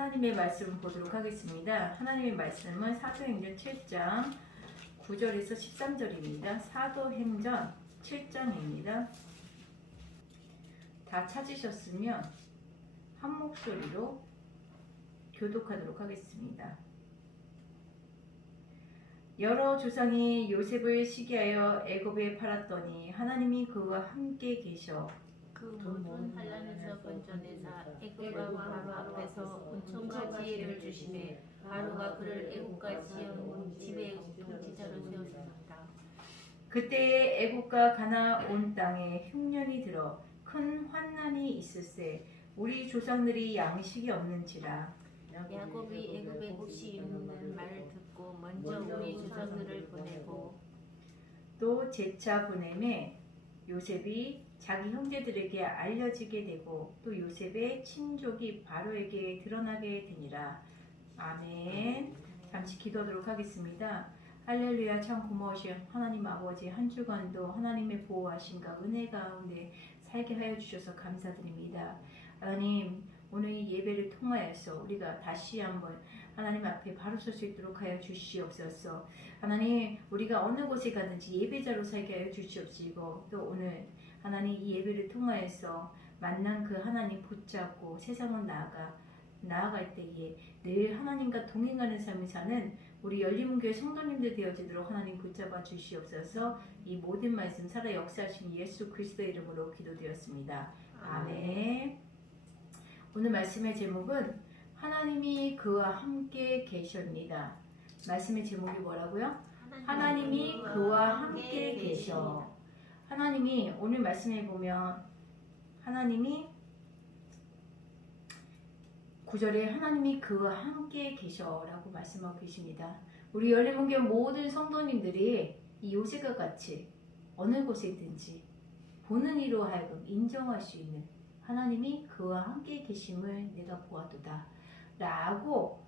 하나님의 말씀을 보도록 하겠습니다. 하나님의 말씀은 사도행전 7장 9절에서 13절입니다. 사도행전 7장입니다. 다 찾으셨으면 한 목소리로 교독하도록 하겠습니다. 여러 조상이 요셉을 시기하여 애굽에 팔았더니 하나님이 그와 함께 계셔 그 모든 환난에서 건져내사 애굽과 바로 앞에서 은총과 지혜를 주시매 바로가 그를 애굽과 지은 지배의 통치자로 세우셨다. 그때에 애굽과 가나안 온 땅에 흉년이 들어 큰 환난이 있을세 우리 조상들이 양식이 없는지라. 야곱이 애굽에 옥시 있는 말을 듣고 먼저 우리 조상들을 보내고 또 제차 보내매 요셉이 자기 형제들에게 알려지게 되고 또 요셉의 친족이 바로에게 드러나게 되니라. 아멘. 잠시 기도하도록 하겠습니다. 할렐루야. 참 고마우신 하나님 아버지, 한 주간도 하나님의 보호하심과 은혜 가운데 살게 하여 주셔서 감사드립니다. 하나님, 오늘 이 예배를 통하여서 우리가 다시 한번 하나님 앞에 바로 설 수 있도록 하여 주시옵소서. 하나님, 우리가 어느 곳에 가든지 예배자로 살게 하여 주시옵시고, 또 오늘 하나님 이 예배를 통하여서 만난 그 하나님 붙잡고 세상을 나아갈 때에 늘 하나님과 동행하는 삶을 사는 우리 열린문교회 성도님들 되어지도록 하나님 붙잡아 주시옵소서. 이 모든 말씀 살아 역사하신 예수 그리스도의 이름으로 기도드렸습니다. 아멘. 오늘 말씀의 제목은 하나님이 그와 함께 계십니다. 말씀의 제목이 뭐라고요? 하나님이 그와 함께 계셔. 하나님이 오늘 말씀에 보면 하나님이 9절에 하나님이 그와 함께 계셔라고 말씀하고 계십니다. 우리 열린문교회 모든 성도님들이 이 요셉과 같이 어느 곳에 있든지 보는 이로 하여금 인정할 수 있는 하나님이 그와 함께 계심을 내가 보았도다 라고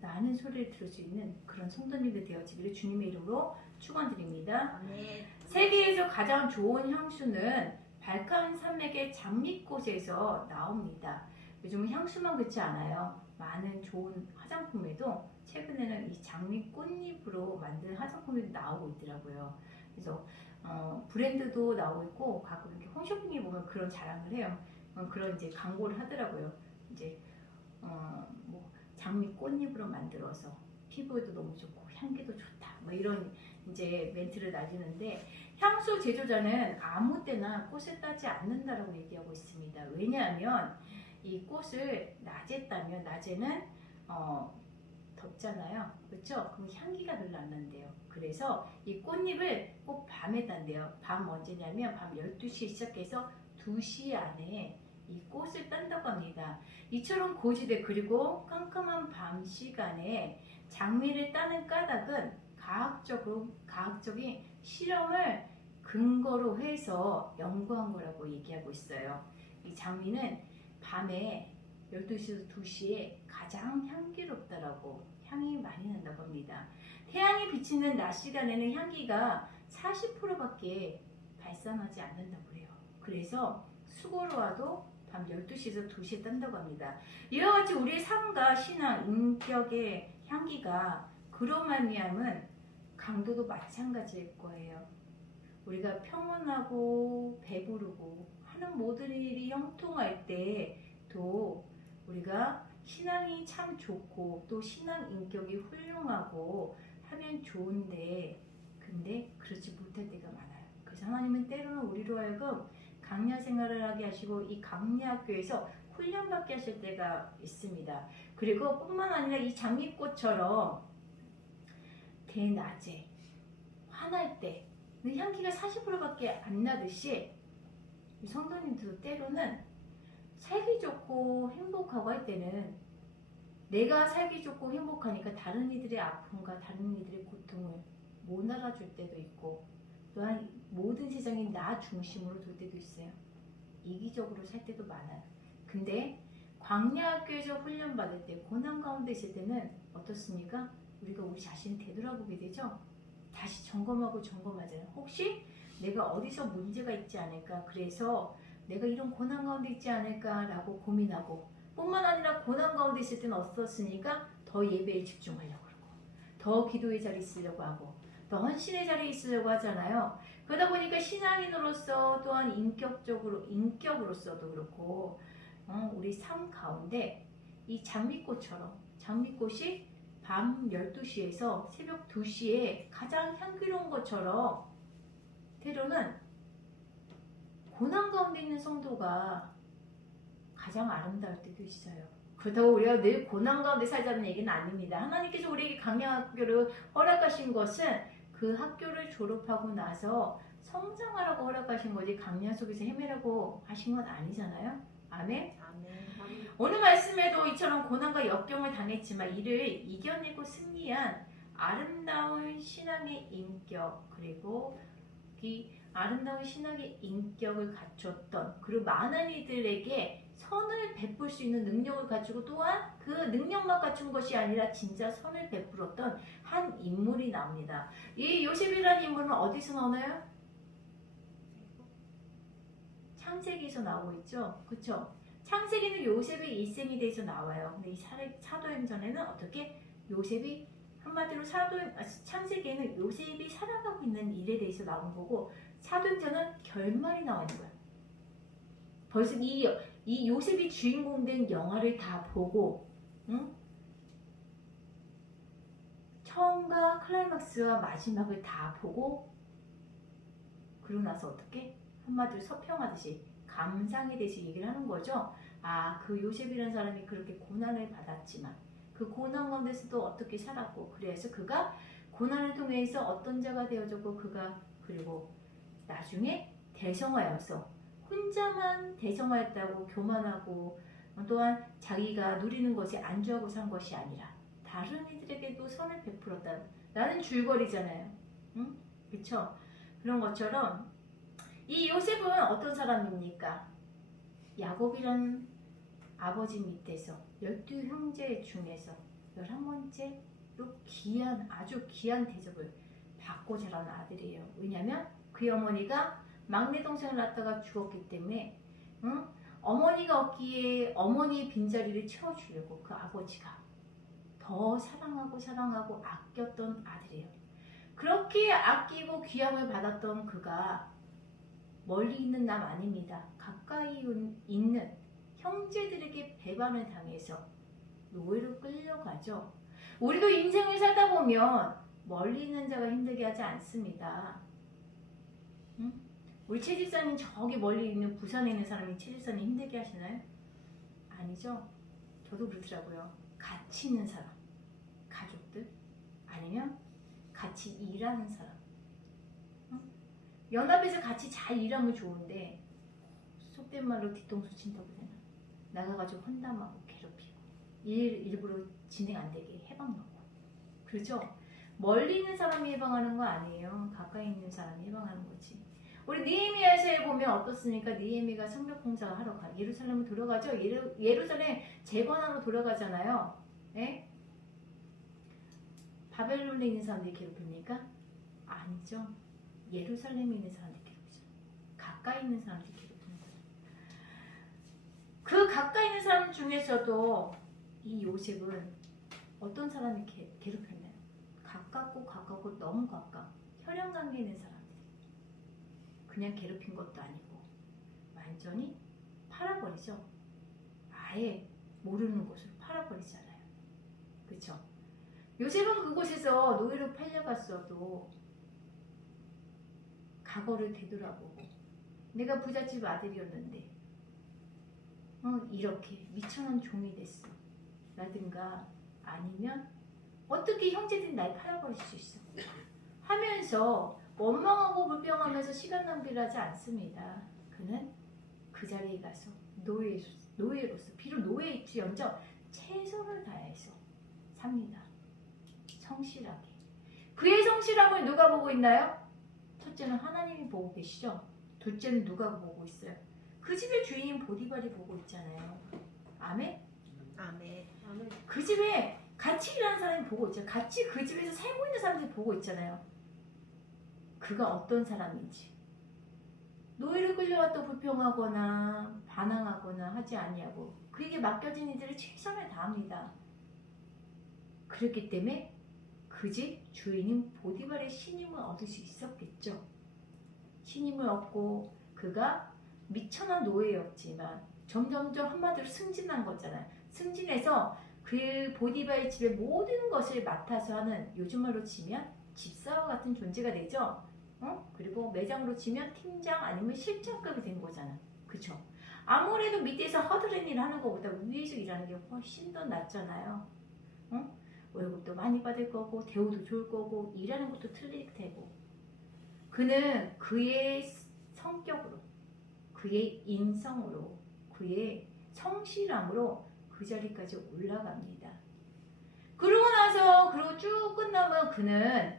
나는 소리를 들을 수 있는 그런 성도님들 되어지기를 주님의 이름으로 축원드립니다. 세계에서 가장 좋은 향수는 발칸 산맥의 장미꽃에서 나옵니다. 요즘은 향수만 그렇지 않아요. 많은 좋은 화장품에도 최근에는 이 장미 꽃잎으로 만든 화장품이 나오고 있더라고요. 그래서 브랜드도 나오고 있고 가끔 이렇게 홈쇼핑에 보면 그런 자랑을 해요. 그런 이제 광고를 하더라고요. 이제 뭐 장미 꽃잎으로 만들어서 피부에도 너무 좋고 향기도 좋다. 뭐 이런 이제 멘트를 날리는데 향수 제조자는 아무 때나 꽃을 따지 않는다라고 얘기하고 있습니다. 왜냐하면 이 꽃을 낮에 따면 낮에는 덥잖아요. 그렇죠? 그럼 향기가 별로 안 난대요. 그래서 이 꽃잎을 꼭 밤에 딴대요. 밤 언제냐면 밤 12시에 시작해서 2시 안에 이 꽃을 딴다고 합니다. 이처럼 고지대 그리고 깜깜한 밤 시간에 장미를 따는 까닭은 과학적인 실험을 근거로 해서 연구한 거라고 얘기하고 있어요. 이 장미는 밤에 12시에서 2시에 가장 향기롭다라고 향이 많이 난다고 합니다. 태양이 비치는 낮 시간에는 향기가 40%밖에 발산하지 않는다고 해요. 그래서 수고로 와도 밤 12시에서 2시에 딴다고 합니다. 이와 같이 우리의 삶과 신앙, 인격의 향기가 그로 말미암은 강도도 마찬가지일 거예요. 우리가 평온하고 배부르고 하는 모든 일이 형통할 때도 우리가 신앙이 참 좋고 또 신앙 인격이 훌륭하고 하면 좋은데 근데 그렇지 못할 때가 많아요. 그래서 하나님은 때로는 우리로 하여금 강야 생활을 하게 하시고 이 강야학교에서 훈련받게 하실 때가 있습니다. 그리고 뿐만 아니라 이 장미꽃처럼 대낮에 화날 때 향기가 40%밖에 안 나듯이 성도님들도 때로는 살기 좋고 행복하고 할 때는 내가 살기 좋고 행복하니까 다른 이들의 아픔과 다른 이들의 고통을 못 알아줄 때도 있고 또한 모든 세상이 나 중심으로 돌 때도 있어요. 이기적으로 살 때도 많아요. 근데 광야학교에서 훈련받을 때 고난 가운데 있을 때는 어떻습니까? 우리가 우리 자신을 되돌아보게 되죠. 다시 점검하잖아요. 혹시 내가 어디서 문제가 있지 않을까? 그래서 내가 이런 고난 가운데 있지 않을까라고 고민하고 뿐만 아니라 고난 가운데 있을 때는 어떻습니까? 더 예배에 집중하려고 그러고 더 기도의 자리에 있으려고 하고 더 헌신의 자리에 있으려고 하잖아요. 그러다 보니까 신앙인으로서 또한 인격으로서도 그렇고 우리 삶 가운데 이 장미꽃처럼 장미꽃이 밤 12시에서 새벽 2시에 가장 향기로운 것처럼 때로는 고난 가운데 있는 성도가 가장 아름다울 때도 있어요. 그렇다고 우리가 늘 고난 가운데 살자는 얘기는 아닙니다. 하나님께서 우리에게 강량학교를 허락하신 것은 그 학교를 졸업하고 나서 성장하라고 허락하신 거지 강량 속에서 헤매라고 하신 건 아니잖아요. 아멘. 오늘 말씀에도 이처럼 고난과 역경을 당했지만 이를 이겨내고 승리한 아름다운 신앙의 인격 그리고 이 아름다운 신앙의 인격을 갖췄던 그리고 많은 이들에게 선을 베풀 수 있는 능력을 가지고 또한 그 능력만 갖춘 것이 아니라 진짜 선을 베풀었던 한 인물이 나옵니다. 이 요셉이라는 인물은 어디서 나오나요? 창세기에서 나오고 있죠. 그렇죠? 창세기는 요셉의 일생에 대해서 나와요. 근데 이 사도행전에는 어떻게 요셉이 한마디로 창세기에는 요셉이 살아가고 있는 일에 대해서 나온 거고 사도행전은 결말이 나와 있는 거예요. 벌써 이 요셉이 주인공 된 영화를 다 보고 처음과 클라이막스와 마지막을 다 보고 그러고 나서 어떻게 한마디로 서평하듯이 감상에 대해서 얘기를 하는 거죠. 그 요셉이라는 사람이 그렇게 고난을 받았지만 그 고난 가운데서도 어떻게 살았고 그래서 그가 고난을 통해서 어떤 자가 되어졌고 그가 그리고 나중에 대성하여서 혼자만 대성하였다고 교만하고 또한 자기가 누리는 것에 안주하고 산 것이 아니라 다른 이들에게도 선을 베풀었다라는 줄거리잖아요. 응? 그렇죠? 그런 것처럼 이 요셉은 어떤 사람입니까? 야곱이라는 아버지 밑에서 12형제 중에서 11번째로 아주 귀한 대접을 받고 자란 아들이에요. 왜냐하면 그의 어머니가 막내 동생을 낳다가 죽었기 때문에 어머니가 없기에 어머니의 빈자리를 채워주려고 그 아버지가 더 사랑하고 아꼈던 아들이에요. 그렇게 아끼고 귀함을 받았던 그가 멀리 있는 남 아닙니다. 가까이 있는 형제들에게 배반을 당해서 노예로 끌려가죠. 우리도 인생을 살다 보면 멀리 있는 자가 힘들게 하지 않습니다. 응? 우리 최 집사님 저기 멀리 있는 부산에 있는 사람이 최 집사님 힘들게 하시나요? 아니죠. 저도 그렇더라고요. 같이 있는 사람, 가족들 아니면 같이 일하는 사람. 연합해서 같이 잘 일하면 좋은데 속된 말로 뒤통수 친다고 되나? 나가가지고 헌담하고 괴롭히고 일부러 진행 안 되게 해방 넣고 그렇죠? 멀리 있는 사람이 해방하는 거 아니에요. 가까이 있는 사람이 해방하는 거지. 우리 느헤미야서에 보면 어떻습니까? 느헤미야가 성벽 공사를 하러 예루살렘을 돌아가죠. 예루살렘 재건하러 돌아가잖아요. 네? 바벨론에 있는 사람들이 괴롭힙니까? 아니죠. 예루살렘에 있는 사람들이 괴롭히죠. 가까이 있는 사람들이 괴롭히는 거죠. 그 가까이 있는 사람 중에서도 이 요셉은 어떤 사람이 괴롭혔나요? 가깝고 너무 가까운 혈연 관계 있는 사람들. 그냥 괴롭힌 것도 아니고 완전히 팔아버리죠. 아예 모르는 곳으로 팔아버리잖아요. 그렇죠? 요셉은 그곳에서 노예로 팔려갔어도 과거를 되돌아보고 내가 부잣집 아들이었는데 이렇게 미천한 종이 됐어 라든가 아니면 어떻게 형제들이 날 팔아버릴 수 있어 하면서 원망하고 불평하면서 시간 낭비를 하지 않습니다. 그는 그 자리에 가서 노예로서 비록 노예일지언정 최선을 다해서 삽니다. 성실하게. 그의 성실함을 누가 보고 있나요? 첫째는 하나님이 보고 계시죠. 둘째는 누가 보고 있어요? 그 집의 주인인 보디발이 보고 있잖아요. 아멘? 아멘. 그 집에 같이 일하는 사람이 보고 있잖아요. 같이 그 집에서 살고 있는 사람들이 보고 있잖아요. 그가 어떤 사람인지. 노예를 끌려갔다 불평하거나 반항하거나 하지 아니하고 그에게 맡겨진 일들을 최선을 다합니다. 그렇기 때문에 그 집 주인인 보디발의 신임을 얻을 수 있었겠죠. 신임을 얻고 그가 미천한 노예였지만 점점점 한마디로 승진한 거잖아요. 승진해서 그 보디발의 집의 모든 것을 맡아서 하는, 요즘 말로 치면 집사와 같은 존재가 되죠. 그리고 매장으로 치면 팀장 아니면 실장급이 된 거잖아. 그쵸? 아무래도 밑에서 허드렛 일 하는 것보다 위에서 일하는 게 훨씬 더 낫잖아요. 월급도 많이 받을 거고 대우도 좋을 거고 일하는 것도 틀릴 테고. 그는 그의 성격으로, 그의 인성으로, 그의 성실함으로 그 자리까지 올라갑니다. 그러고 쭉 끝나면 그는,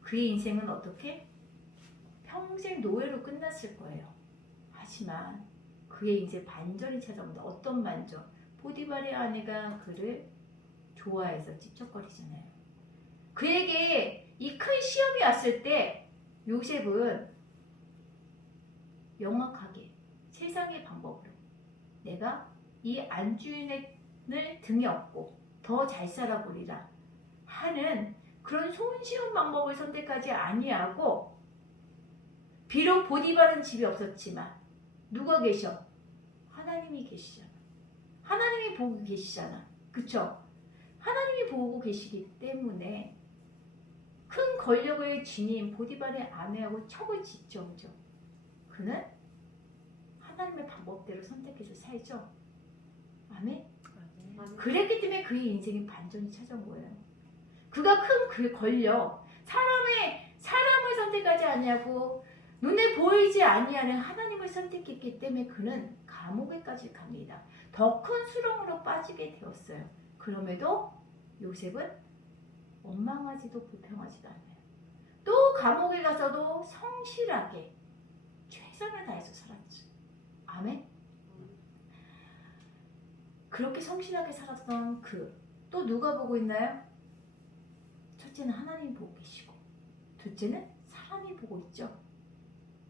그의 인생은 어떻게? 평생 노예로 끝났을 거예요. 하지만 그의 인생 반전이 찾아옵니다. 어떤 반전? 보디발의 아내가 그를 좋아해서 찝쩍거리잖아요. 그에게 이 큰 시험이 왔을 때 요셉은 명확하게 세상의 방법으로 내가 이 안주인을 등에 업고 더 잘 살아보리라 하는 그런 손쉬운 방법을 선택하지 아니하고, 비록 보디발은 집이 없었지만 누가 계셔? 하나님이 계시잖아. 하나님이 보고 계시잖아. 그쵸? 하나님이 보고 계시기 때문에 큰 권력을 지닌 보디발의 아내하고 척을 짓정죠. 그는 하나님의 방법대로 선택해서 살죠. 아멘? 그랬기 때문에 그의 인생이 반전이 찾아온 거예요. 그가 큰 그 권력, 사람을 선택하지 아니하고 눈에 보이지 아니하는 하나님을 선택했기 때문에 그는 감옥에까지 갑니다. 더 큰 수렁으로 빠지게 되었어요. 그럼에도 요셉은 원망하지도 불평하지도 않아요. 또 감옥에 가서도 성실하게 최선을 다해서 살았죠. 아멘? 그렇게 성실하게 살았던 또 누가 보고 있나요? 첫째는 하나님이 보고 계시고, 둘째는 사람이 보고 있죠.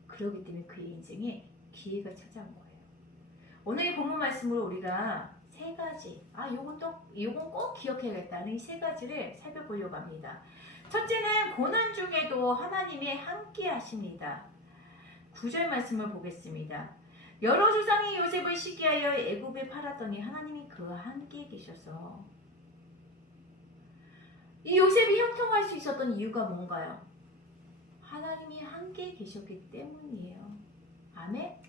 그렇기 때문에 그의 인생에 기회가 찾아온 거예요. 오늘 이 본문 말씀으로 우리가 세 가지, 요건 꼭 기억해야겠다는 이 세 가지를 살펴보려고 합니다. 첫째는 고난 중에도 하나님이 함께 하십니다. 9절 말씀을 보겠습니다. 여러 조상이 요셉을 시기하여 애굽에 팔았더니 하나님이 그와 함께 계셔서. 이 요셉이 형통할 수 있었던 이유가 뭔가요? 하나님이 함께 계셨기 때문이에요. 아멘?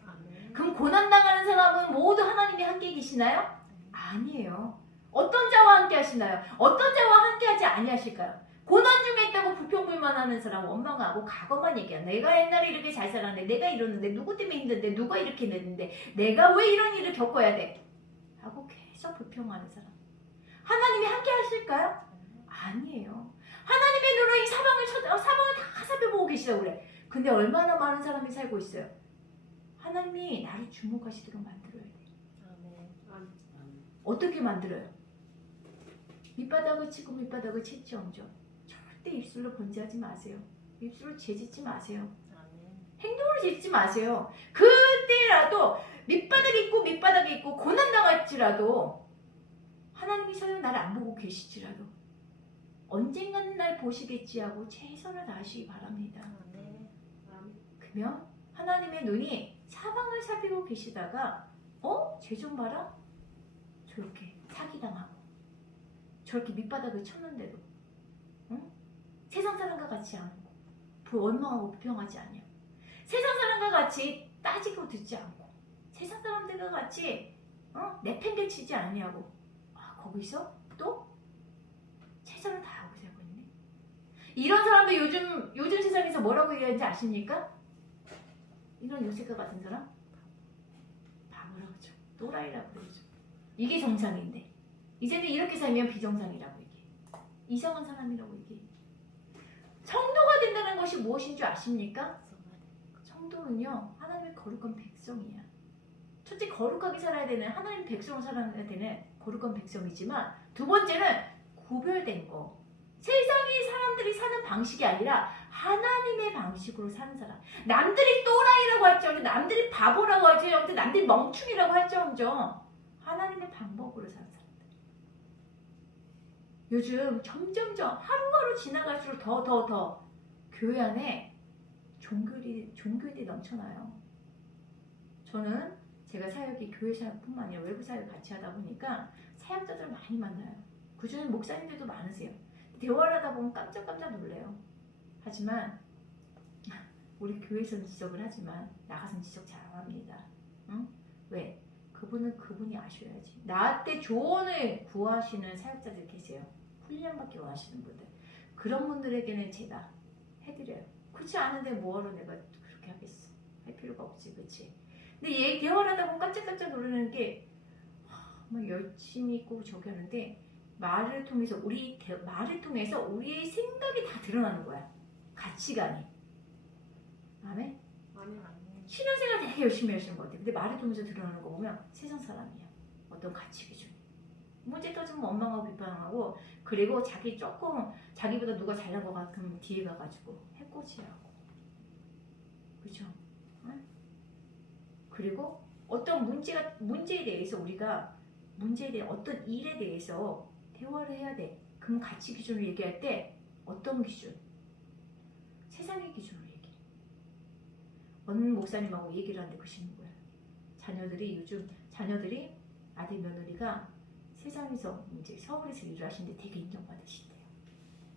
그럼 고난당하는 사람은 모두 하나님이 함께 계시나요? 아니에요. 어떤 자와 함께 하시나요? 어떤 자와 함께 하지 아니하실까요? 고난 중에 있다고 불평불만하는 사람, 원망하고 과거만 얘기해요. 내가 옛날에 이렇게 잘 살았는데, 내가 이러는데, 누구 때문에 힘든데, 누가 이렇게 했는데, 내가 왜 이런 일을 겪어야 돼? 하고 계속 불평하는 사람. 하나님이 함께 하실까요? 아니에요. 하나님의 눈으로 이 사방을 다 살펴보고 계시다고 그래. 근데 얼마나 많은 사람이 살고 있어요. 하나님이 나를 주목하시도록 만들어야 돼. 어떻게 만들어요? 밑바닥을 치고 밑바닥을 칠지언정 절대 입술로 번제하지 마세요. 입술로 죄짓지 마세요. 행동으로 죄짓지 마세요. 그때라도 밑바닥이 있고 고난당할지라도, 하나님이 설령 나를 안 보고 계시지라도 언젠가는 날 보시겠지 하고 최선을 다하시기 바랍니다. 그러면 하나님의 눈이 사방을 살피고 계시다가 쟤 좀 봐라? 저렇게 사기당하고 저렇게 밑바닥을 쳤는데도 세상 사람과 같이 않고 원망하고 불평하지 않냐, 세상 사람과 같이 따지고 듣지 않고 세상 사람들과 같이 내팽개치지 않냐고, 거기서 또 최선을 다하고 살고 있네. 이런 사람들 요즘 세상에서 뭐라고 얘기하는지 아십니까? 이런 요셉과 같은 사람? 바보라고 그러죠. 또라이라고 그러죠. 이게 정상인데 이제는 이렇게 살면 비정상이라고 얘기해. 이상한 사람이라고 얘기해. 성도가 된다는 것이 무엇인 줄 아십니까? 성도는요, 하나님의 거룩한 백성이야. 첫째, 거룩하게 살아야 되는, 하나님 백성으로 살아야 되는 거룩한 백성이지만, 두 번째는 구별된 거. 세상의 사람들이 사는 방식이 아니라 하나님의 방식으로 사는 사람. 남들이 또라이라고 할지언정, 남들이 바보라고 할지언정, 남들이 멍충이라고 할지언정, 하나님의 방법으로 사는 사람들. 요즘 점점점 하루하루 지나갈수록 더 교회 안에 종교인이 넘쳐나요. 저는 제가 사역이 교회 사역뿐만 아니라 외부 사역 같이 하다 보니까 사역자들 많이 만나요. 그중에 목사님들도 많으세요. 대화를 하다 보면 깜짝 놀래요. 하지만 우리 교회에서는 지적을 하지만 나가서는 지적 잘 안 합니다. 응? 왜? 그분이 아셔야지. 나한테 조언을 구하시는 사역자들 계세요. 훈련받기 원하시는 분들. 그런 분들에게는 제가 해드려요. 그렇지 않은데 뭐하러 내가 그렇게 하겠어. 할 필요가 없지. 그렇지? 근데 얘 대화를 하다 보면 깜짝 놀라는 게 막 열심히 있고 저기 하는데 말을 통해서 우리의 생각이 다 드러나는 거야. 가치관이. 아멘? 신앙생활 되게 열심히 하시는 것 같아요. 근데 말을 통해서 드러나는 거 보면 세상 사람이야. 어떤 가치 기준. 문제 터지면 원망하고 비판하고 그리고 자기보다 누가 잘난 것 같으면 뒤에 가가지고 해코지하고. 그죠? 응? 그리고 어떤 문제에 대해서 어떤 일에 대해서 대화를 해야 돼. 그럼 가치 기준을 얘기할 때 어떤 기준? 세상의 기준으로 얘기해. 어느 목사님하고 얘기를 하는데 그러시는 거야. 자녀들이 아들 며느리가 세상에서 이제 서울에서 일을 하시는데 되게 인정받으시대요.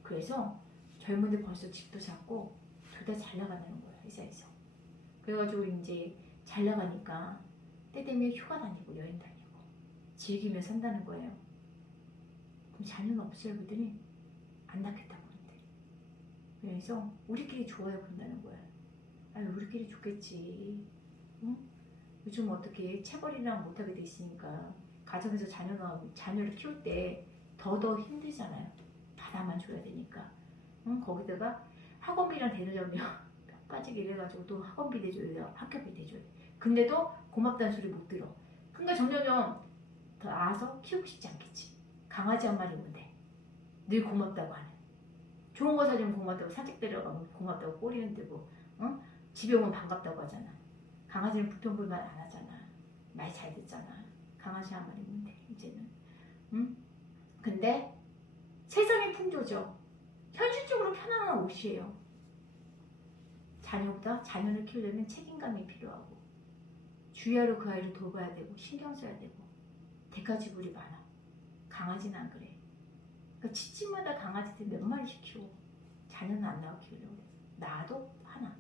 그래서 젊은데 벌써 집도 샀고 둘 다 잘 나가는 거야 회사에서. 그래가지고 이제 잘 나가니까 때 되면 휴가 다니고 여행 다니고 즐기며 산다는 거예요. 그럼 자녀는 없어요? 그랬더니 안 낳겠다고 그런대. 그래서 우리끼리 좋아요 본다는 거야. 아유 우리끼리 좋겠지. 응? 요즘 어떻게 체벌이랑 못하게 돼 있으니까 가정에서 자녀를 키울 때 더 힘들잖아요. 바다만 줘야 되니까. 응? 거기다가 학원비랑 대주려면 뼈 빠지게 이래가지고 또 학원비 대줘야 돼요. 학교비 대줘야 돼. 근데도 고맙다는 소리 못 들어. 그러니까 점점점 더 나아서 키우고 싶지 않겠지. 강아지 한 마리 오는데 늘 고맙다고 하는. 좋은 거 사주면 고맙다고 산책 데려가면 고맙다고 꼬리 흔들고 응? 집에 오면 반갑다고 하잖아. 강아지는 불평불만 안 하잖아. 말 잘 듣잖아. 강아지 한 마리 오는데 이제는. 응? 근데 세상의 풍조죠. 현실적으로 편안한 옷이에요. 자녀를 키우려면 책임감이 필요하고 주야로 그 아이를 돌봐야 되고 신경 써야 되고 대가 지불이 많아. 강아지는 안 그래. 그러니까 집집마다 강아지들 몇 마리씩 키워. 자녀는 안 낳아 키우려고 그래. 나도 하나.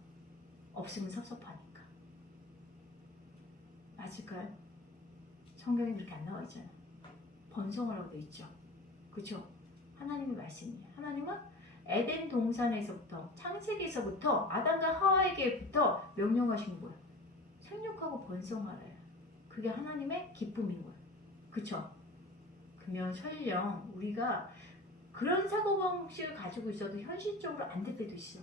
없으면 섭섭하니까. 맞을까요? 성경에 그렇게 안 나와 있잖아. 번성하라고 돼 있죠. 그죠? 하나님의 말씀이에요. 하나님은 에덴 동산에서부터 창세기에서부터 아담과 하와에게부터 명령하신 거예요. 생육하고 번성하래요. 그게 하나님의 기쁨인 거예요. 그쵸? 그러면 설령 우리가 그런 사고방식을 가지고 있어도 현실적으로 안 될 때도 있어.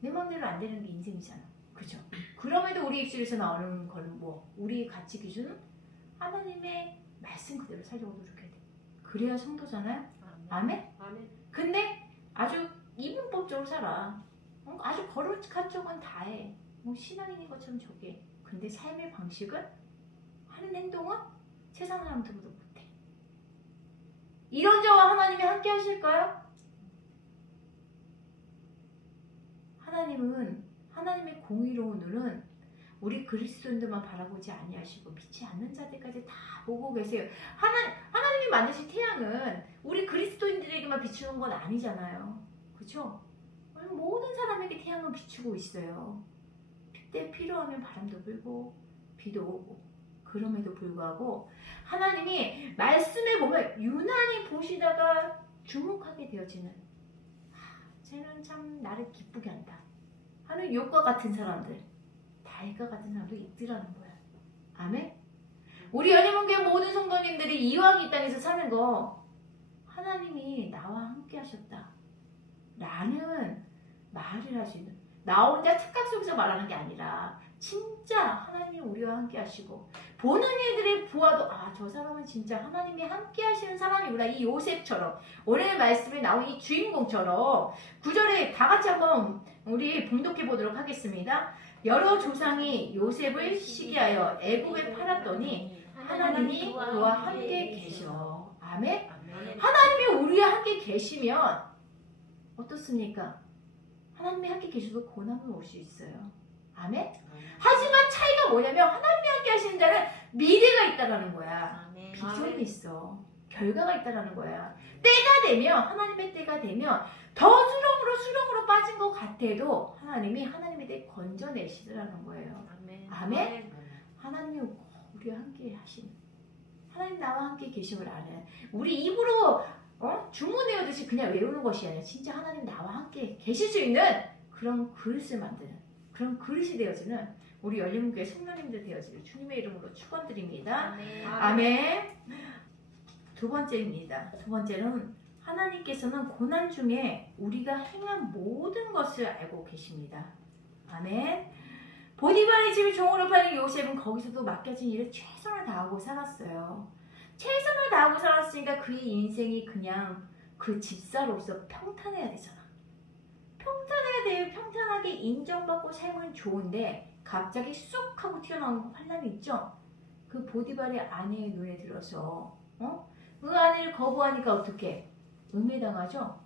내 마음대로 안 되는 게 인생이잖아. 그죠? 그럼에도 우리 입술에서 나오는 건 뭐? 우리 가치 기준은 하나님의 말씀 그대로 살려고 노력해야 돼. 그래야 성도잖아요? 아멘? 근데 아주 이분법적으로 살아. 아주 거룩한 쪽은 다 해. 뭐 신앙인인 것처럼 저게. 근데 삶의 방식은 하는 행동은 세상 사람들보다 못해. 이런 저와 하나님이 함께 하실까요? 하나님의 공의로운 눈은 우리 그리스도인들만 바라보지 아니하시고 믿지 않는 자들까지 다 보고 계세요. 하나님이 만드신 태양은 우리 그리스도인들에게만 비추는 건 아니잖아요. 그렇죠? 모든 사람에게 태양은 비추고 있어요. 그때 필요하면 바람도 불고 비도 오고 그럼에도 불구하고 하나님이 말씀에 보면 유난히 보시다가 주목하게 되어지는 쟤는 참 나를 기쁘게 한다 하는 욥과 같은 사람들, 다윗과 같은 사람도 있더라는 거야. 아멘? 우리 연희문교회 모든 성도님들이 이왕 이 땅에서 사는 거 하나님이 나와 함께 하셨다 라는 말을 하시는, 나 혼자 착각 속에서 말하는 게 아니라 진짜 하나님이 우리와 함께 하시고 보는 이들이 보아도 저 사람은 진짜 하나님이 함께 하시는 사람이구나. 이 요셉처럼 오늘 말씀에 나온 이 주인공처럼 9절에 다 같이 한번 우리 봉독해 보도록 하겠습니다. 여러 조상이 요셉을 시기하여 애굽에 팔았더니 하나님이 그와 함께 계셔. 아멘. 하나님이 우리와 함께 계시면 어떻습니까? 하나님이 함께 계셔도 고난은 올 수 있어요. 아멘. 하지만 차이가 뭐냐면 하나님이 함께 하시는 자는 미래가 있다라는 거야. 비전이 있어. 결과가 있다라는 거야. 때가 되면, 하나님의 때가 되면 더 수렁으로 빠진 것 같아도 하나님이 하나님의 때 건져내시더라는 거예요. 아멘. 하나님이 우리와 함께 하시는, 하나님 나와 함께 계심을 아는, 우리 입으로 주문외우듯이 그냥 외우는 것이 아니라 진짜 하나님 나와 함께 계실 수 있는 그런 그릇을 만드는, 그런 그릇이 되어지는 우리 열린문교회 성도님들 되어지길 주님의 이름으로 축원드립니다. 아멘. 두 번째입니다. 두 번째는 하나님께서는 고난 중에 우리가 행한 모든 것을 알고 계십니다. 아멘. 보디발의 집을 종으로 팔린 요셉은 거기서도 맡겨진 일에 최선을 다하고 살았어요. 최선을 다하고 살았으니까 그의 인생이 그냥 그 집사로서 평탄해야 되잖아. 평탄해야 돼요. 평탄하게 인정받고 살면 좋은데 갑자기 쑥 하고 튀어나오는 환란이 있죠. 그 보디발의 아내의 눈에 들어서 그 아내를 거부하니까 어떻게? 음해당하죠.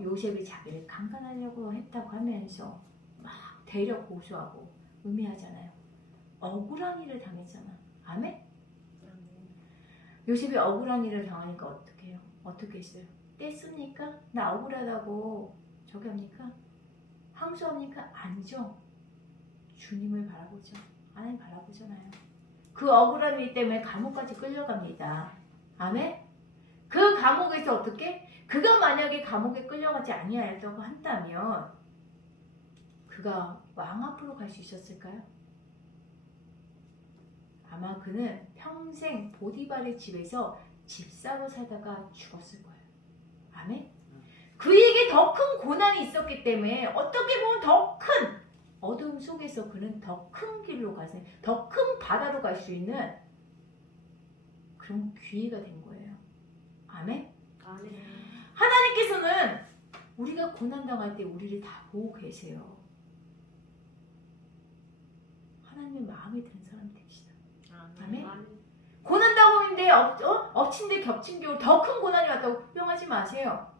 요셉이 자기를 강간하려고 했다고 하면서 막 대려 고소하고 음해하잖아요. 억울한 일을 당했잖아. 아멘? 요셉이 억울한 일을 당하니까 어떻게 해요? 어떻게 했어요? 떼씁니까? 나 억울하다고 저기 합니까? 항소합니까? 아니죠. 주님을 바라보죠. 하나님 바라보잖아요. 그 억울한 일 때문에 감옥까지 끌려갑니다. 아멘? 그 감옥에서 어떻게? 그가 만약에 감옥에 끌려가지 아니하였다고 한다면 그가 왕 앞으로 갈 수 있었을까요? 아마 그는 평생 보디발의 집에서 집사로 살다가 죽었을 거예요. 아멘? 그에게 더 큰 고난이 있었기 때문에 어떻게 보면 더 큰 어둠 속에서 그는 더 큰 길로 가서 더 큰 바다로 갈 수 있는 그런 기회가 된 거예요. 아멘? 하나님께서는 우리가 고난당할 때 우리를 다 보고 계세요. 하나님의 마음에 드는 사람이 됩시다. 아멘? 고난당하는데 엎친 데 겹친 겨울 더 큰 고난이 왔다고 걱정하지 마세요.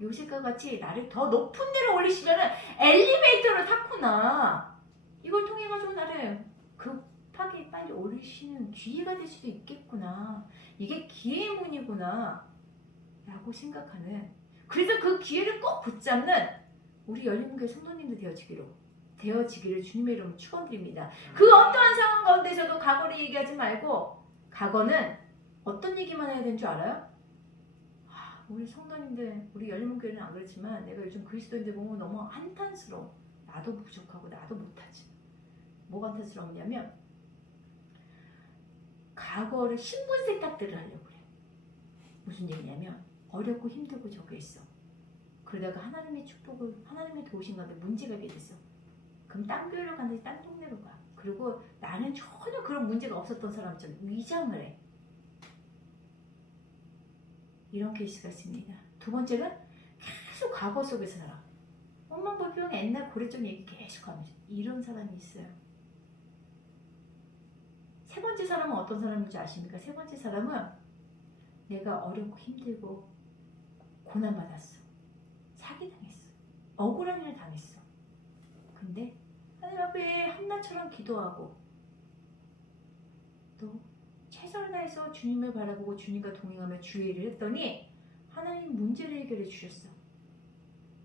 요셉과 같이 나를 더 높은 데로 올리시려는 엘리베이터를 탔구나. 이걸 통해 가지고 나를 급하게 빨리 올리시는 기회가 될 수도 있겠구나. 이게 기회의 문이구나 라고 생각하는, 그래서 그 기회를 꼭 붙잡는 우리 열린문교회 성도님들 되어지기를 주님의 이름으로 축원드립니다. 그 어떠한 상황 가운데서도 과거를 얘기하지 말고, 과거는 어떤 얘기만 해야 되는 줄 알아요? 우리 성도님들, 우리 열린문교회는 안 그렇지만 내가 요즘 그리스도인들 보면 너무 한탄스러워. 나도 부족하고 나도 못하지. 뭐가 한탄스럽냐면 과거를 신분 세탁들을 하려고 그래. 무슨 얘기냐면 어렵고 힘들고 저기 있어. 그러다가 하나님의 축복을, 하나님의 도우신 가운데 문제가 있어. 그럼 딴 교회로 가는데 딴 동네로 가. 그리고 나는 전혀 그런 문제가 없었던 사람처럼 위장을 해. 이런 케이스가 있습니다. 두 번째는 계속 과거 속에서 살아. 엄마 불평 옛날 고래종 얘기 계속 하면서 이런 사람이 있어요. 세 번째 사람은 어떤 사람인지 아십니까? 세 번째 사람은 내가 어렵고 힘들고 고난받았어. 사기당했어. 억울한 일을 당했어. 근데 하나님 앞에 한나처럼 기도하고 또 최선을 다해서 주님을 바라보고 주님과 동행하며 주의 일을 했더니 하나님 문제를 해결해 주셨어.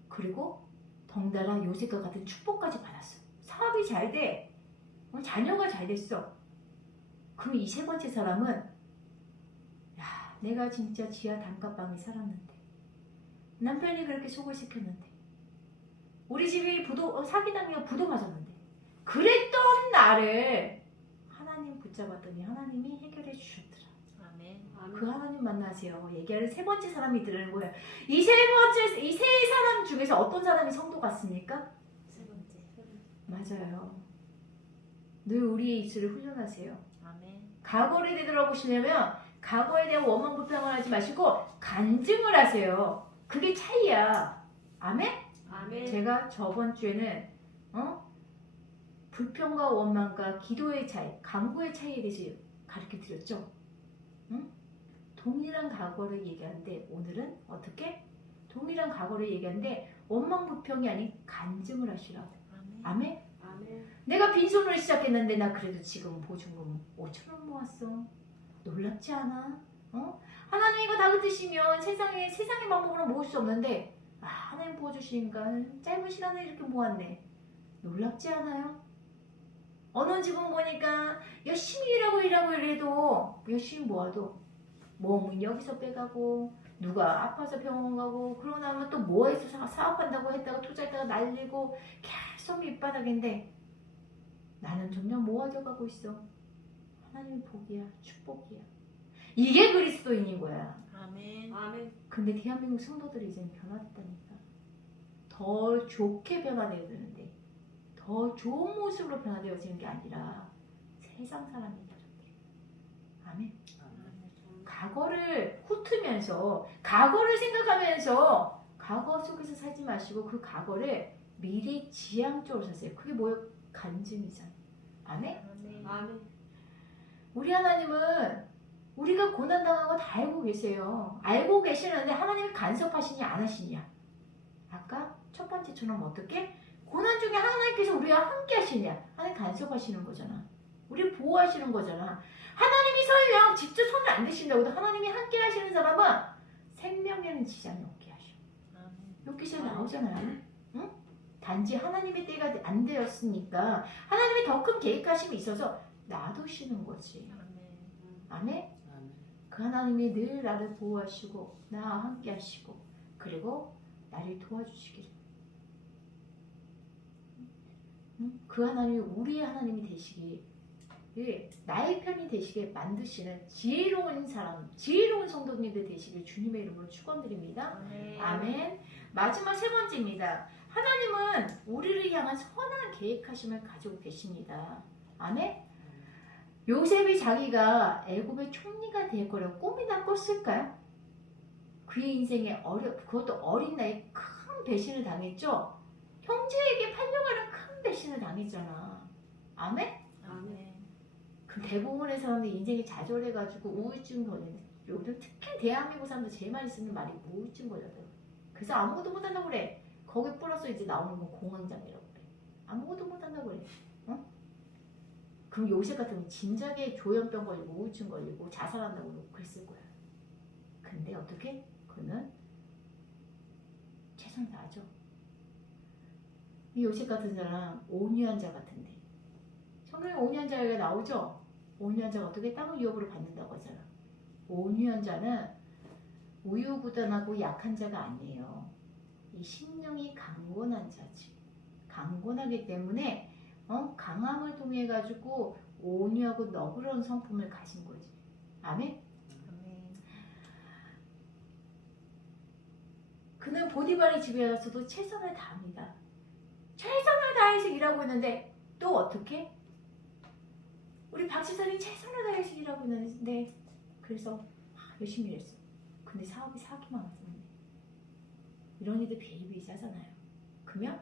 그리고 덩달아 요셉과 같은 축복까지 받았어. 사업이 잘 돼. 자녀가 잘 됐어. 그럼 이 세 번째 사람은 내가 진짜 지하 단칸방에 살았는데 남편이 그렇게 속을 시켰는데 우리 집이 사기당해서 부도 맞았는데 그랬던 나를 하나님 붙잡았더니 하나님이 해결해 주셨더라. 아멘. 그 하나님 만나세요. 얘기하는 세 번째 사람이 들으는 거예요. 이 세 사람 중에서 어떤 사람이 성도 같습니까? 세 번째. 맞아요. 늘 우리의 입술을 훈련하세요. 아멘. 과거를 되돌아보시려면 과거에 대한 원망 불평을 하지 마시고 간증을 하세요. 그게 차이야. 아멘? 제가 저번 주에는 불평과 원망과 기도의 차이, 간구의 차이에 대해서 가르쳐 드렸죠. 응? 동일한 과거를 얘기하는데 오늘은 어떻게? 동일한 과거를 얘기하는데 원망 불평이 아닌 간증을 하시라고. 아멘? 내가 빈손으로 시작했는데 나 그래도 지금 보증금 5,000원 모았어. 놀랍지 않아? 하나님 이거 다 뜻이면 세상의 방법으로 모을 수 없는데 하나님 보여주시니까 짧은 시간에 이렇게 모았네. 놀랍지 않아요? 어느 집은 보니까 열심히 일하고 이래도 열심히 모아도 몸은 여기서 빼가고 누가 아파서 병원 가고 그러고 나면 또 뭐해서 사업한다고 했다가 투자했다가 날리고 계속 밑바닥인데 나는 점점 모아져 가고 있어. 하나님의 복이야, 축복이야. 이게 그리스도인인 거야. 아멘. 근데 대한민국 성도들이 이제는 변화됐다니까. 더 좋게 변화되어야 되는데 더 좋은 모습으로 변화되어지는 게 아니라 세상 사람이 되었대. 아멘. 과거를 훑으면서 과거를 생각하면서 과거 속에서 살지 마시고 그 과거를 미리 지향적으로 사세요. 그게 뭐예요? 간증이잖아요. 아멘? 우리 하나님은 우리가 고난당한 거 다 알고 계세요. 알고 계시는데 하나님이 간섭하시냐 안 하시냐. 아까 첫 번째처럼 어떻게? 고난 중에 하나님께서 우리와 함께 하시냐. 하나님 간섭하시는 거잖아. 우리를 보호하시는 거잖아. 하나님이 설령 직접 손을 안 대신다고 해도 하나님이 함께 하시는 사람은 생명에는 지장이 없게 하셔. 여기서 나오잖아요. 응? 단지 하나님의 때가 안 되었으니까 하나님이 더 큰 계획하심이 있어서 놔두시는 거지. 아멘? 그 하나님이 늘 나를 보호하시고 나와 함께 하시고 그리고 나를 도와주시기를. 그 하나님이 우리의 하나님이 되시기, 나의 편이 되시게 만드시는 지혜로운 사람, 지혜로운 성도님들 되시길 주님의 이름으로 축원드립니다. 아멘. 마지막 세 번째입니다. 하나님은 우리를 향한 선한 계획하심을 가지고 계십니다. 아멘. 요셉이 자기가 애굽의 총리가 될 거라고 꿈이나 꿨을까요? 그의 인생에 그것도 어린 나이에 큰 배신을 당했죠. 형제에게 팔려가는 큰 배신을 당했잖아. 아멘? 그 대부분의 사람들이 인생이 좌절해가지고 우울증 걸리는, 요즘 특히 대한민국 사람들 제일 많이 쓰는 말이 우울증 걸렸다고. 그래서 아무것도 못한다고 그래. 거기 플러스 이제 나오는 건 공황장애라고 그래. 아무것도 못한다고 그래. 그럼 요셉 같으면 진작에 조현병 걸리고 우울증 걸리고 자살한다고 그랬을 거야. 근데 어떻게? 그는 최선을 다하죠. 이 요셉 같은 사람 온유한 자 같은데 성경에 온유한 자가 나오죠. 온유한 자가 어떻게 땅을 유업으로 받는다고 하잖아. 온유한 자는 우유부단하고 약한 자가 아니에요. 이 심령이 강건한 자지. 강건하기 때문에 강함을 통해 가지고 온유하고 너그러운 성품을 가진 거지. 아멘? 그는 보디발의 집에 가서도 최선을 다합니다. 최선을 다해서 일하고 있는데 또 어떻게? 우리 박지선이 최선을 다해서 일하고 있는데 그래서 열심히 일했어. 근데 사업이 사기만 왔었는데 이런 일들 비일비재 하잖아요. 그러면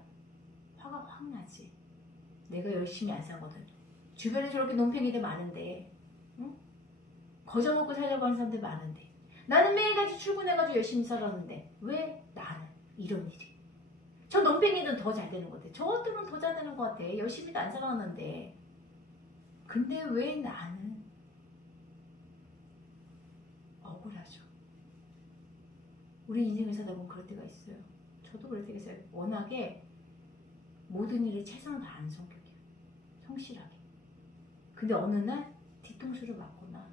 화가 확 나지. 내가 열심히 안 사거든. 주변에 저렇게 논팽이들 많은데, 응? 거저먹고 살려고 하는 사람들 많은데, 나는 매일같이 출근해가지고 열심히 살았는데 왜 나는 이런 일이? 저 논팽이들은 더 잘 되는 것 같아. 저들은 더 잘 되는 것 같아. 열심히도 안 살았는데, 근데 왜 나는? 억울하죠. 우리 인생을 살다 보면 그럴 때가 있어요. 저도 그럴 때가 있어요. 워낙에 모든 일에 최선을 다하는 성격이야. 성실하게. 근데 어느 날 뒤통수를 맞거나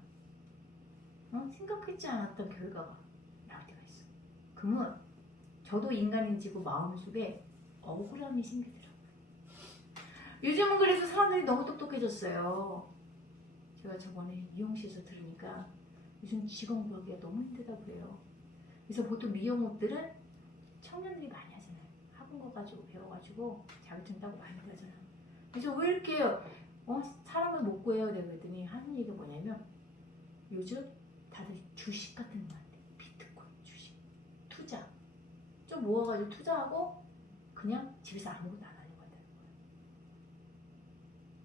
생각했지 않았던 결과가 나올 때가 있어. 그러면 저도 인간인지고 마음속에 억울함이 생기더라고요. 요즘은 그래서 사람들이 너무 똑똑해졌어요. 제가 저번에 미용실에서 들으니까 요즘 직원 구하기가 너무 힘들다고 그래요. 그래서 보통 미용업들은 청년들이 많이 하잖아요. 학원 가가지고 배워가지고 자격증 따고 많이 하잖아요. 그래서 왜 이렇게 사람을 못 구해요? 내가 그랬더니 하는 얘기가 뭐냐면 요즘 다들 주식 같은 거 한대. 비트코인 주식 투자 좀 모아가지고 투자하고 그냥 집에서 아무것도 안 하려고 한다는 거야.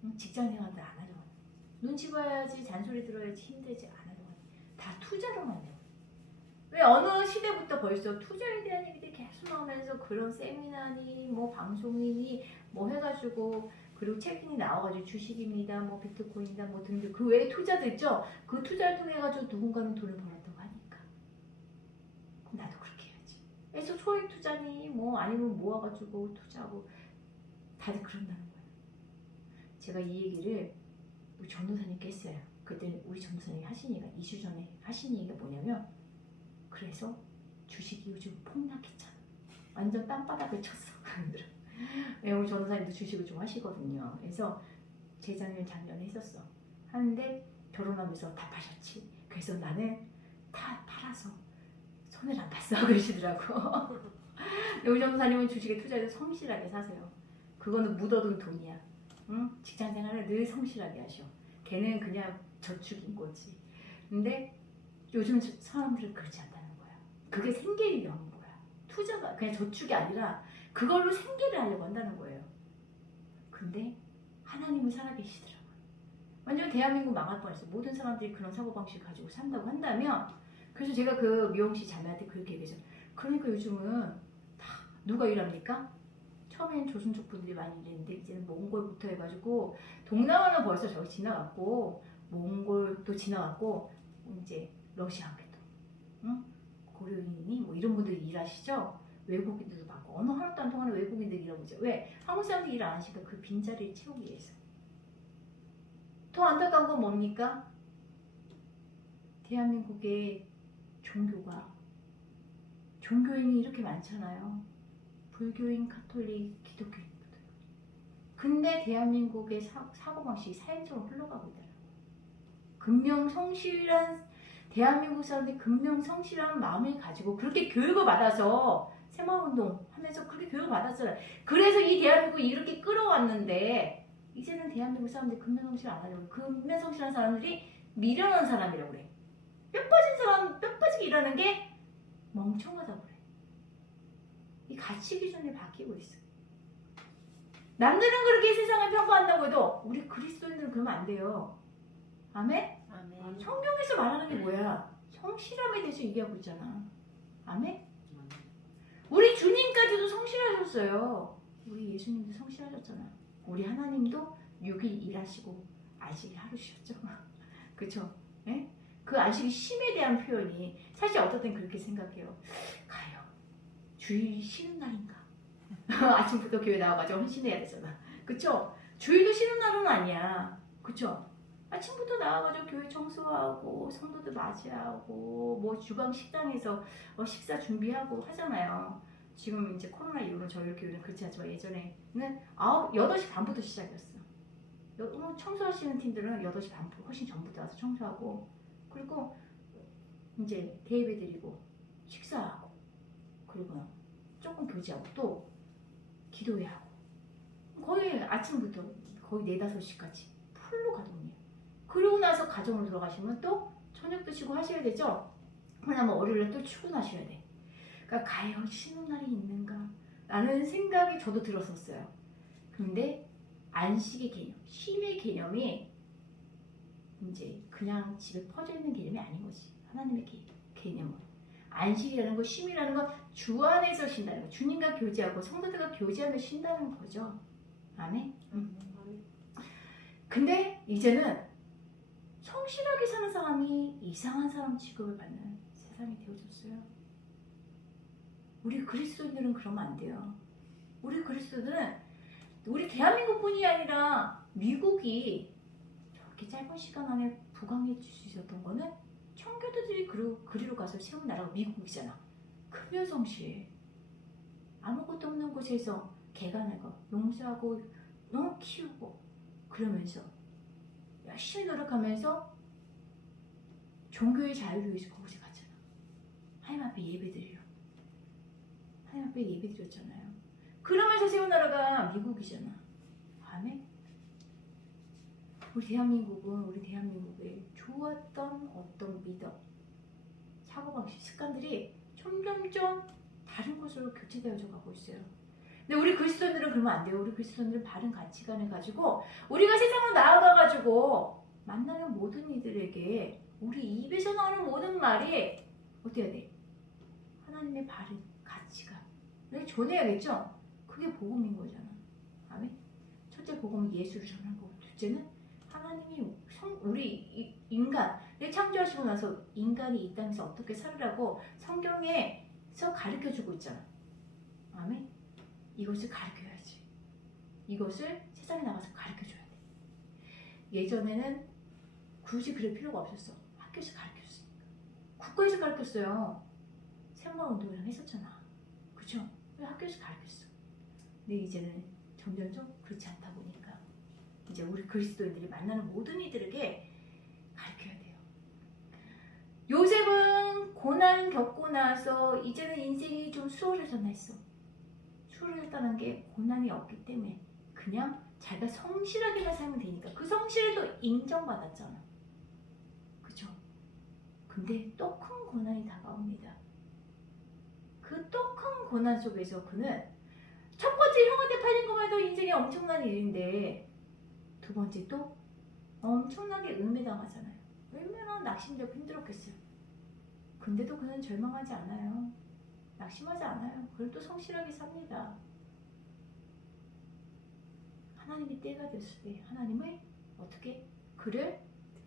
응? 직장생활도 안 하려고 한다. 눈치 봐야지, 잔소리 들어야지, 힘들지 안 하려고 한다. 다 투자로만 해요. 왜 어느 시대부터 벌써 투자에 대한 얘기들이 계속 나오면서 그런 세미나니 뭐 방송이니 뭐 해가지고 그리고 책이 나와가지고 주식입니다, 뭐 비트코인이다, 뭐 등등 그 외에 투자도 있죠. 그 투자를 통해 가지고 누군가는 돈을 벌었다고 하니까 그럼 나도 그렇게 해야지. 그래서 소액 투자니 뭐 아니면 모아가지고 투자하고 다들 그런다는 거예요. 제가 이 얘기를 우리 전도사님께 했어요. 그때 우리 전도사님이 하신 얘기가 2주 전에 하신 얘기가 뭐냐면 그래서 주식이 요즘 폭락했잖아. 완전 땅바닥을 쳤어. 네, 우리 전도사님도 주식을 좀 하시거든요. 그래서 재작년 작년에 했었어. 하는데 결혼하면서 다 파셨지. 그래서 나는 다 팔아서 손해를 안 봤어 그러시더라고. 우리 전도사님은 주식에 투자해서 성실하게 사세요. 그거는 묻어둔 돈이야. 응? 직장생활을 늘 성실하게 하셔. 걔는 그냥 저축인 거지. 근데 요즘 사람들은 그렇지 않다는 거야. 그게 생계를 여는 거야. 투자가 그냥 저축이 아니라 그걸로 생계를 하려고 한다는 거예요. 근데 하나님은 살아계시더라고요. 완전 대한민국 망할 뻔했어. 모든 사람들이 그런 사고방식 가지고 산다고 한다면 그래서 제가 그 미용실 자매한테 그렇게 얘기했어요. 그러니까 요즘은 다 누가 일합니까? 처음엔 조선족 분들이 많이 일했는데 이제는 몽골부터 해가지고 동남아는 벌써 저기 지나갔고 몽골도 지나갔고 이제 러시아계도 응? 고려인이 뭐 이런 분들이 일하시죠. 외국인들도 많고 언어 하나도 안 통하는 외국인들이 일하고 있죠. 왜? 한국 사람들이 일 안 하시니까 그 빈자리를 채우기 위해서. 더 안타까운 건 뭡니까? 대한민국의 종교인이 이렇게 많잖아요. 불교인, 카톨릭, 기독교인. 근데 대한민국의 사고방식이 사회적으로 흘러가고 있더라고요. 근명성실한 대한민국 사람들이 근명성실한 마음을 가지고 그렇게 교육을 받아서 새마을운동 하면서 그렇게 교육을 받았어요. 그래서 이 대한민국이 이렇게 끌어왔는데 이제는 대한민국 사람들이 근면성실 안 하려고 근면성실한 사람들이 미련한 사람이라고 그래. 뼈 빠진 사람 뼈 빠지게 일하는 게 멍청하다고 그래. 이 가치 기준이 바뀌고 있어. 남들은 그렇게 세상을 평가한다고 해도 우리 그리스도인들은 그러면 안 돼요. 아멘? 아멘. 성경에서 말하는 게 뭐야? 성실함에 대해서 얘기하고 있잖아. 아멘? 우리 주님까지도 성실하셨어요. 우리 예수님도 성실하셨잖아. 우리 하나님도 6일 일하시고 안식일 하루 쉬었죠. 그쵸? 예? 그 안식일 쉼에 대한 표현이 사실 어떨 땐 그렇게 생각해요. 가요. 주일 쉬는 날인가? 아침부터 교회 나와가지고 헌신해야 되잖아. 그쵸? 주일도 쉬는 날은 아니야. 그쵸? 아침부터 나와가지고 교회 청소하고 성도들 맞이하고 뭐 주방 식당에서 식사 준비하고 하잖아요. 지금 이제 코로나 이후로 저희 교회는 그렇지 않지만 예전에는 8시 반부터 시작이었어. 청소하시는 팀들은 8시 반 훨씬 전부터 와서 청소하고 그리고 이제 대예배 드리고 식사하고 그리고 조금 교제하고 또 기도회하고 거의 아침부터 거의 4, 5시까지 풀로 가동해요. 그러고 나서 가정으로 들어가시면 또 저녁 드시고 하셔야 되죠. 그러면 월요일에 또 출근하셔야 돼. 그러니까 과연 쉬는 날이 있는가? 라는 생각이 저도 들었었어요. 근데 안식의 개념, 쉼의 개념이 이제 그냥 집에 퍼져 있는 개념이 아닌 거지. 하나님의 개념은. 안식이라는 거, 쉼이라는 건 주 안에서 쉰다는 거. 주님과 교제하고 성도들과 교제하며 쉰다는 거죠. 아멘? 근데 이제는 성실하게 사는 사람이 이상한 사람 취급을 받는 세상이 되어졌어요. 우리 그리스도인들은 그러면 안 돼요. 우리 그리스도인들은 우리 대한민국뿐이 아니라 미국이 저렇게 짧은 시간 안에 부강해 줄 수 있었던 거는 청교도들이 그리로 가서 세운 나라가 미국이잖아. 근면성실. 아무것도 없는 곳에서 개간하고 농사하고 키우고 그러면서 열심히 노력하면서 종교의 자유를 위해서 그곳에 갔잖아. 하나님 앞에 예배드리러. 하나님 앞에 예배드렸잖아요. 그러면서 세운 나라가 미국이잖아. 아멘? 우리 대한민국의 좋았던 어떤 믿음, 사고방식, 습관들이 점점점 다른 곳으로 교체되어져 가고 있어요. 근데 우리 그리스도인들은 그러면 안 돼요. 우리 그리스도인들은 바른 가치관을 가지고 우리가 세상으로 나아가가지고 만나는 모든 이들에게 우리 입에서 나오는 모든 말이 어떻게 해야 돼? 하나님의 바른 가치관. 왜 전해야겠죠? 그게 복음인 거잖아. 아멘. 첫째 복음은 예수를 전하는 거고, 둘째는 하나님이 우리 인간, 내 창조하시고 나서 인간이 이 땅에서 어떻게 살으라고 성경에서 가르쳐주고 있잖아. 아멘. 이것을 가르쳐야지. 이것을 세상에 나가서 가르쳐줘야 돼. 예전에는 굳이 그럴 필요가 없었어. 학교에서 가르쳤으니까. 국가에서 가르쳤어요. 생활운동이랑 했었잖아. 그쵸? 왜 학교에서 가르쳤어? 근데 이제는 점점점 그렇지 않다 보니까 이제 우리 그리스도인들이 만나는 모든 이들에게 가르쳐야 돼요. 요셉은 고난 겪고 나서 이제는 인생이 좀 수월해졌나 했어. 수월해졌다는 게 고난이 없기 때문에 그냥 자기가 성실하게만 살면 되니까 그 성실도 인정받았잖아. 그쵸? 근데 또 큰 고난이 다가옵니다. 그 또 큰 고난 속에서 그는 첫 번째 형한테 팔린 것만 해도 인생이 엄청난 일인데 두 번째 또 엄청나게 음해당하잖아요. 얼마나 낙심되고 힘들었겠어요. 근데도 그는 절망하지 않아요. 낙심하지 않아요. 그걸 또 성실하게 삽니다. 하나님이 때가 됐을 때 하나님을 어떻게 그를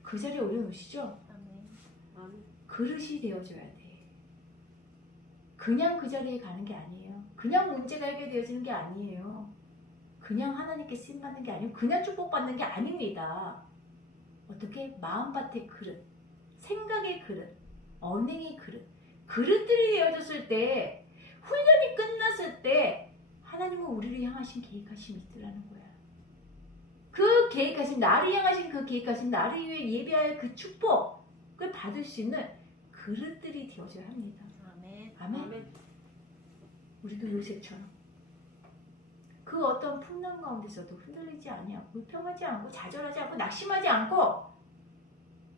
그 자리에 올려놓으시죠? 그릇이 되어줘야 돼. 그냥 그 자리에 가는 게 아니에요. 그냥 문제가 해결되어지는 게 아니에요. 그냥 하나님께 쓰임받는 게 아니고 그냥 축복받는 게 아닙니다. 어떻게 마음밭의 그릇, 생각의 그릇, 언행의 그릇, 그릇들이 되어졌을 때, 훈련이 끝났을 때 하나님은 우리를 향하신 계획하심이 있더라는 거야. 그 계획하신, 나를 향하신 그 계획하신, 나를 위해 예배할 그 축복을 받을 수 있는 그릇들이 되어져야 합니다. 아멘. 아멘. 우리도 요셉처럼 그 어떤 풍랑 가운데서도 흔들리지 아니하고 불평하지 않고 좌절하지 않고 낙심하지 않고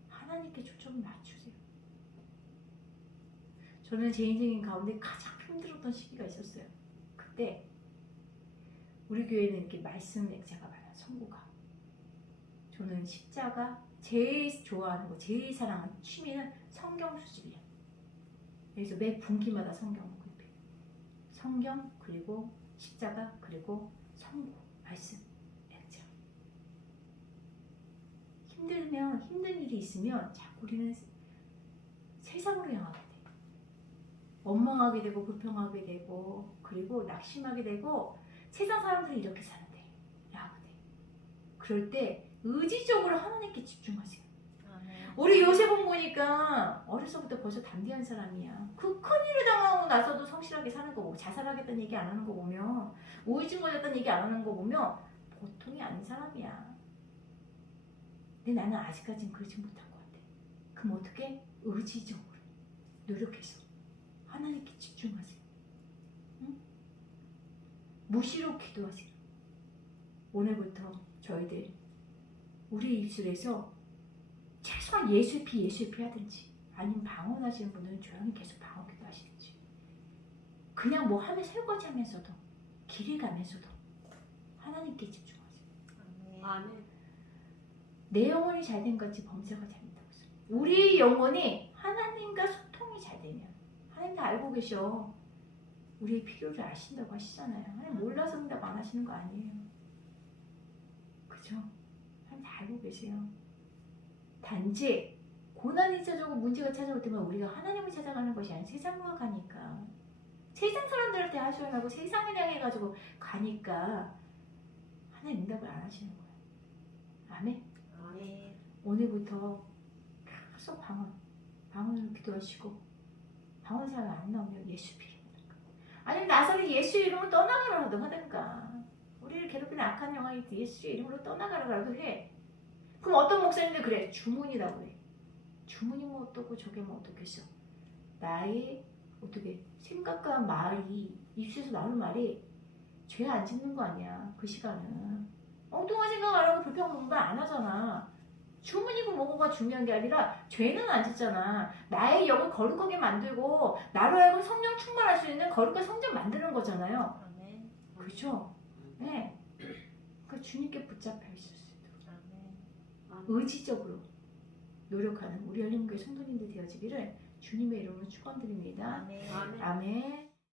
하나님께 초점을 맞추세요. 저는 제 인생 가운데 가장 힘들었던 시기가 있었어요. 그때 우리 교회는 이렇게 말씀 액자가 많아요. 성구가. 저는 십자가 제일 좋아하는 거, 제일 사랑하는 취미는 성경 수집이에요. 그래서 매 분기마다 성경을 구입해요. 성경 그리고 십자가 그리고 성구 말씀 액자. 힘들면 힘든 일이 있으면 자꾸 우리는 세상으로 향하게 돼. 원망하게 되고 불평하게 되고 그리고 낙심하게 되고 세상 사람들이 이렇게 사는데 라고 돼. 그럴 때 의지적으로 하나님께 집중하세요. 우리 요셉은 보니까 어려서부터 벌써 담대한 사람이야. 그 큰일을 당하고 나서도 성실하게 사는 거 보고 자살하겠다는 얘기 안 하는 거 보면 우울증 걸렸다는 얘기 안 하는 거 보면 보통이 아닌 사람이야. 근데 나는 아직까지는 그러지 못한 것 같아. 그럼 어떻게? 의지적으로 노력해서 하나님께 집중하세요. 응? 무시로 기도하세요. 오늘부터 저희들 우리 입술에서 최소한 예수의 피 하든지 아니면 방언하시는 분들은 조용히 계속 방언 기도하시든지 그냥 뭐 하면 설거지 하면서도 길을 가면서도 하나님께 집중하세요. 아멘. 내 영혼이 잘된 것이 범사가 잘된다고 했어요. 우리 영혼이 하나님과 소통이 잘 되면 하나님 다 알고 계셔. 우리의 필요를 아신다고 하시잖아요. 하나님 몰라서 응답 안 하시는 거 아니에요. 그죠? 하나님 다 알고 계세요. 단지 고난이 찾아오고 문제가 찾아올 때만 우리가 하나님을 찾아가는 것이 아니라 세상과 가니까 세상 사람들한테 하소연하고 세상을 향해 가지고 가니까 하나님 응답을 안 하시는 거예요. 아멘. 아멘. 오늘부터 계속 방언으로 기도하시고 방언 사람 안 나오면 예수 이름 아니면 나서는 예수 이름으로 떠나가라도 하든가 우리를 괴롭히는 악한 영혼이 예수 이름으로 떠나가라도 해. 그럼 어떤 목사님들 그래 주문이라고 그래. 주문이 뭐 어떻고 저게 뭐 어떻겠어. 나의 어떻게 생각과 말이 입술에서 나오는 말이 죄 안 짓는 거 아니야. 그 시간은 엉뚱한 생각 안 하고 불평 공부 안 하잖아. 주문이고 뭐고가 중요한 게 아니라 죄는 안 짓잖아. 나의 영을 거룩하게 만들고 나로 하여금 성령 충만할 수 있는 거룩한 성전 만드는 거잖아요. 아멘. 그죠? 네. 그러니까 주님께 붙잡혀 있을 수 있도록 아멘. 의지적으로 노력하는 우리 열린교회 성도님들 되어지기를 주님의 이름으로 축원드립니다. 아멘. 아멘.